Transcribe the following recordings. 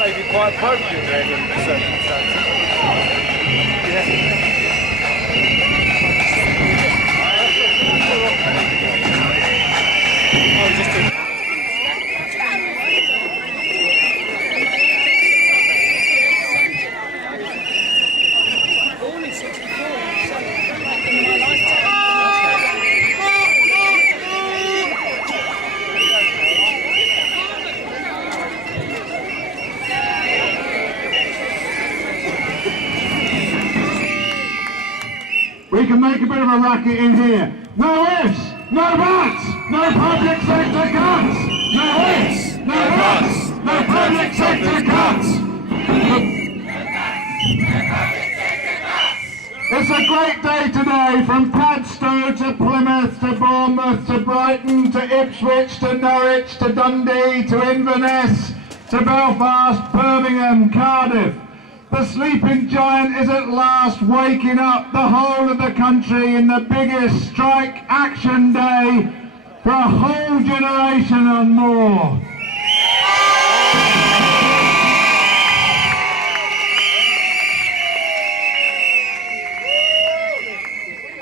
Maybe quite appropriate then in circumstances. We can make a bit of a racket in here. No ifs, no buts, no public sector cuts. No ifs, no buts, no public sector cuts. It's a great day today, from Padstow to Plymouth to Bournemouth to Brighton to Ipswich to Norwich to Dundee to Inverness to Belfast, Birmingham, Cardiff. The sleeping giant is at last waking up the whole of the country in the biggest strike action day for a whole generation and more.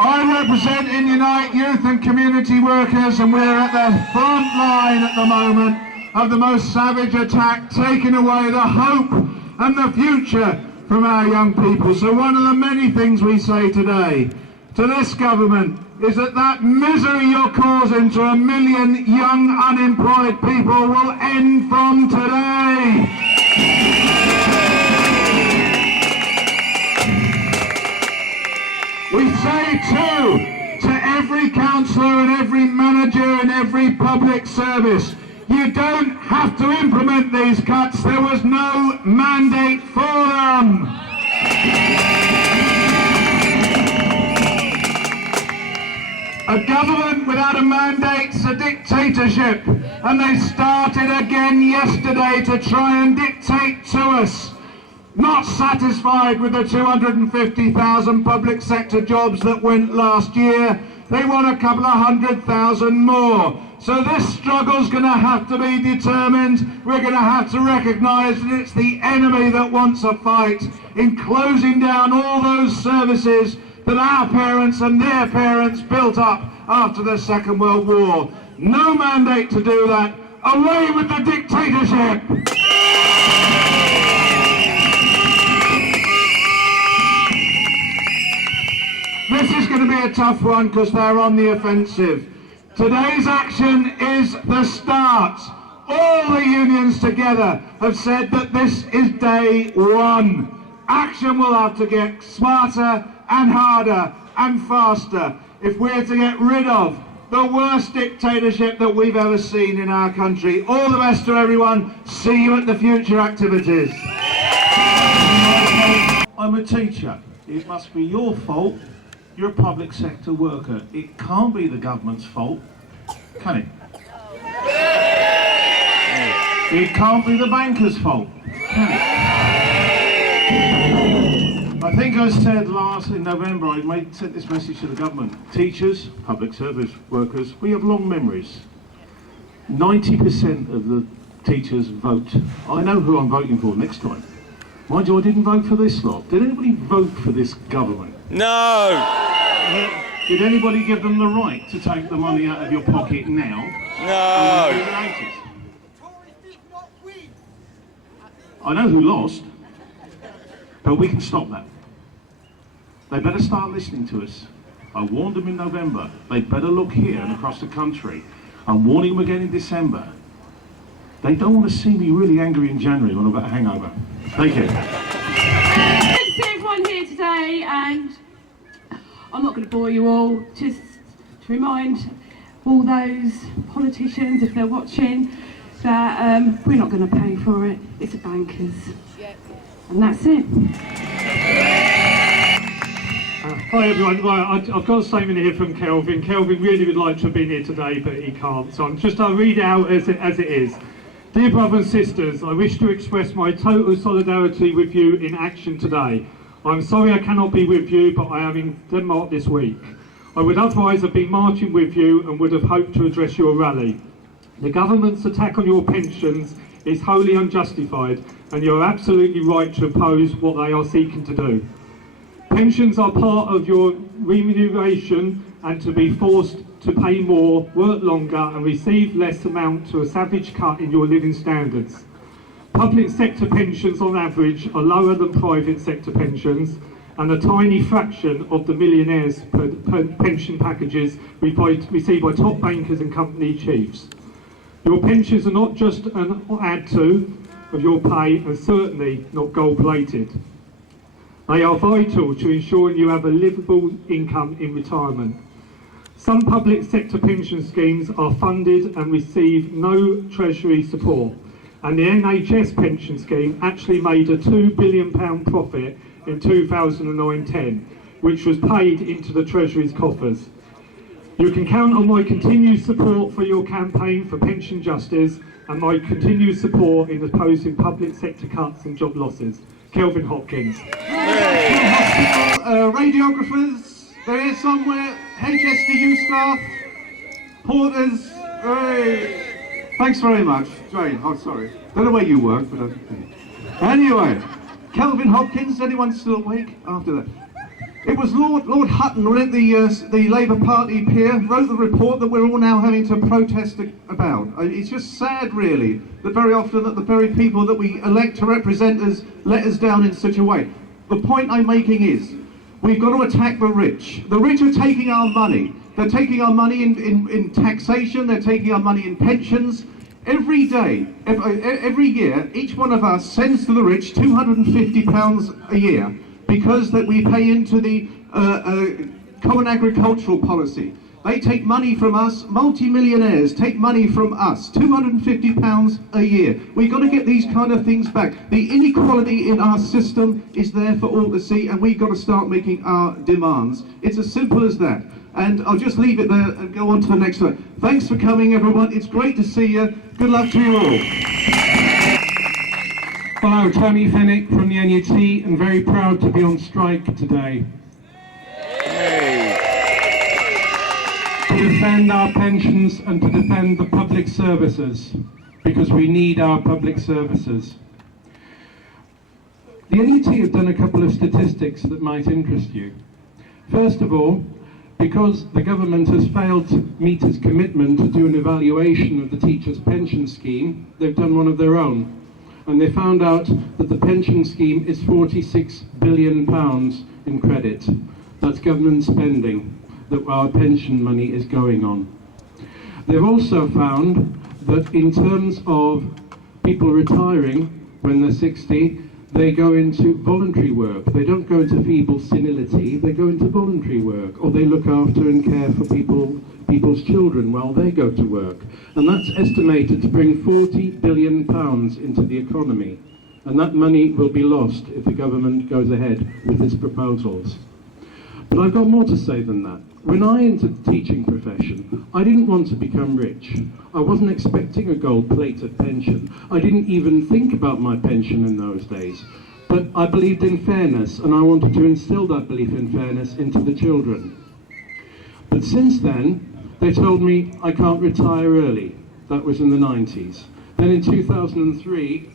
I represent in Unite Youth and Community Workers, and we're at the front line at the moment of the most savage attack, taking away the hope and the future from our young people. So one of the many things we say today to this government is that misery you're causing to 1 million young unemployed people will end from today. We say too to every councillor and every manager and every public service, you don't have to implement these cuts. There was no mandate for them. A government without a mandate's a dictatorship, and they started again yesterday to try and dictate to us. Not satisfied with the 250,000 public sector jobs that went last year, they want a couple of 100,000 more. So this struggle's going to have to be determined. We're going to have to recognise that it's the enemy that wants a fight in closing down all those services that our parents and their parents built up after the Second World War. No mandate to do that. Away with the dictatorship! This is going to be a tough one because they're on the offensive. Today's action is the start. All the unions together have said that this is day one. Action will have to get smarter and harder and faster if we're to get rid of the worst dictatorship that we've ever seen in our country. All the best to everyone. See you at the future activities. I'm a teacher. It must be your fault. You're a public sector worker. It can't be the government's fault, can it? It can't be the banker's fault, can it? I think I said in November, I sent this message to the government. Teachers, public service workers, we have long memories. 90% of the teachers vote. I know who I'm voting for next time. Mind you, I didn't vote for this lot. Did anybody vote for this government? No! Did anybody give them the right to take the money out of your pocket now? No! I know who lost, but we can stop that. They better start listening to us. I warned them in November. They better look here and across the country. I'm warning them again in December. They don't want to see me really angry in January when I've got a hangover. Thank you. Good to see everyone here today, and I'm not going to bore you all, just to remind all those politicians, if they're watching, that we're not going to pay for it. It's the bankers. And that's it. Hi everyone, right, I've got a statement here from Kelvin. Kelvin really would like to have been here today, but he can't, so I'll read it out as it is. Dear brothers and sisters, I wish to express my total solidarity with you in action today. I'm sorry I cannot be with you, but I am in Denmark this week. I would otherwise have been marching with you and would have hoped to address your rally. The government's attack on your pensions is wholly unjustified, and you're absolutely right to oppose what they are seeking to do. Pensions are part of your remuneration, and to be forced to pay more, work longer and receive less amount to a savage cut in your living standards. Public sector pensions on average are lower than private sector pensions, and a tiny fraction of the millionaires' pension packages received by top bankers and company chiefs. Your pensions are not just an add to of your pay, and certainly not gold-plated. They are vital to ensuring you have a livable income in retirement. Some public sector pension schemes are funded and receive no Treasury support, and the NHS pension scheme actually made a £2 billion profit in 2009-10, which was paid into the Treasury's coffers. You can count on my continued support for your campaign for pension justice and my continued support in opposing public sector cuts and job losses. Kelvin Hopkins. Radiographers, they're here somewhere, HSDU staff, porters, hey. Thanks very much. Jane, oh sorry, don't know where you work, but anyway, Kelvin Hopkins, anyone still awake after that? It was Lord Hutton, the Labour Party peer, wrote the report that we're all now having to protest about. It's just sad, really, that very often that the very people that we elect to represent us let us down in such a way. The point I'm making is, we've got to attack the rich. The rich are taking our money. They're taking our money in taxation, they're taking our money in pensions. Every day, every year, each one of us sends to the rich £250 a year, because that we pay into the Common Agricultural Policy. They take money from us, multi-millionaires take money from us, £250 a year. We've got to get these kind of things back. The inequality in our system is there for all to see, and we've got to start making our demands. It's as simple as that. And I'll just leave it there and go on to the next one. Thanks for coming, everyone. It's great to see you. Good luck to you all. Hello, Tony Fennick from the NUT, and very proud to be on strike today. To defend our pensions and to defend the public services, because we need our public services. The NUT have done a couple of statistics that might interest you. First of all, because the government has failed to meet its commitment to do an evaluation of the teachers' pension scheme, they've done one of their own. And they found out that the pension scheme is £46 billion in credit. That's government spending that our pension money is going on. They've also found that in terms of people retiring when they're 60, they go into voluntary work. They don't go into feeble senility, they go into voluntary work, or they look after and care for people's children while they go to work. And that's estimated to bring £40 billion into the economy. And that money will be lost if the government goes ahead with its proposals. But I've got more to say than that. When I entered the teaching profession, I didn't want to become rich. I wasn't expecting a gold-plated pension. I didn't even think about my pension in those days. But I believed in fairness, and I wanted to instill that belief in fairness into the children. But since then, they told me I can't retire early. That was in the 90s. Then in 2003,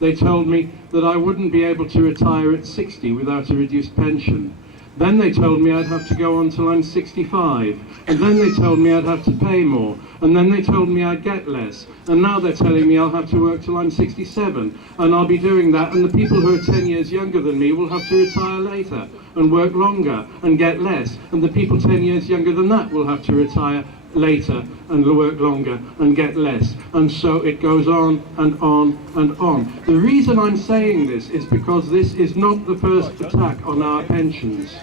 they told me that I wouldn't be able to retire at 60 without a reduced pension. Then they told me I'd have to go on till I'm 65, and then they told me I'd have to pay more, and then they told me I'd get less, and now they're telling me I'll have to work till I'm 67, and I'll be doing that, and the people who are 10 years younger than me will have to retire later, and work longer, and get less, and the people 10 years younger than that will have to retire later and work longer and get less, and so it goes on and on and on. The reason I'm saying this is because this is not the first attack on our pensions.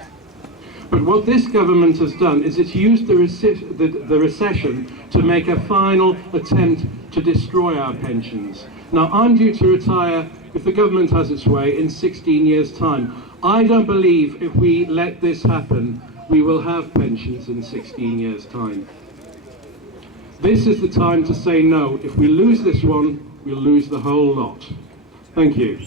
But what this government has done is it's used the recession to make a final attempt to destroy our pensions. Now, I'm due to retire, if the government has its way, in 16 years' time. I don't believe if we let this happen, we will have pensions in 16 years' time. This is the time to say no. If we lose this one, we'll lose the whole lot. Thank you.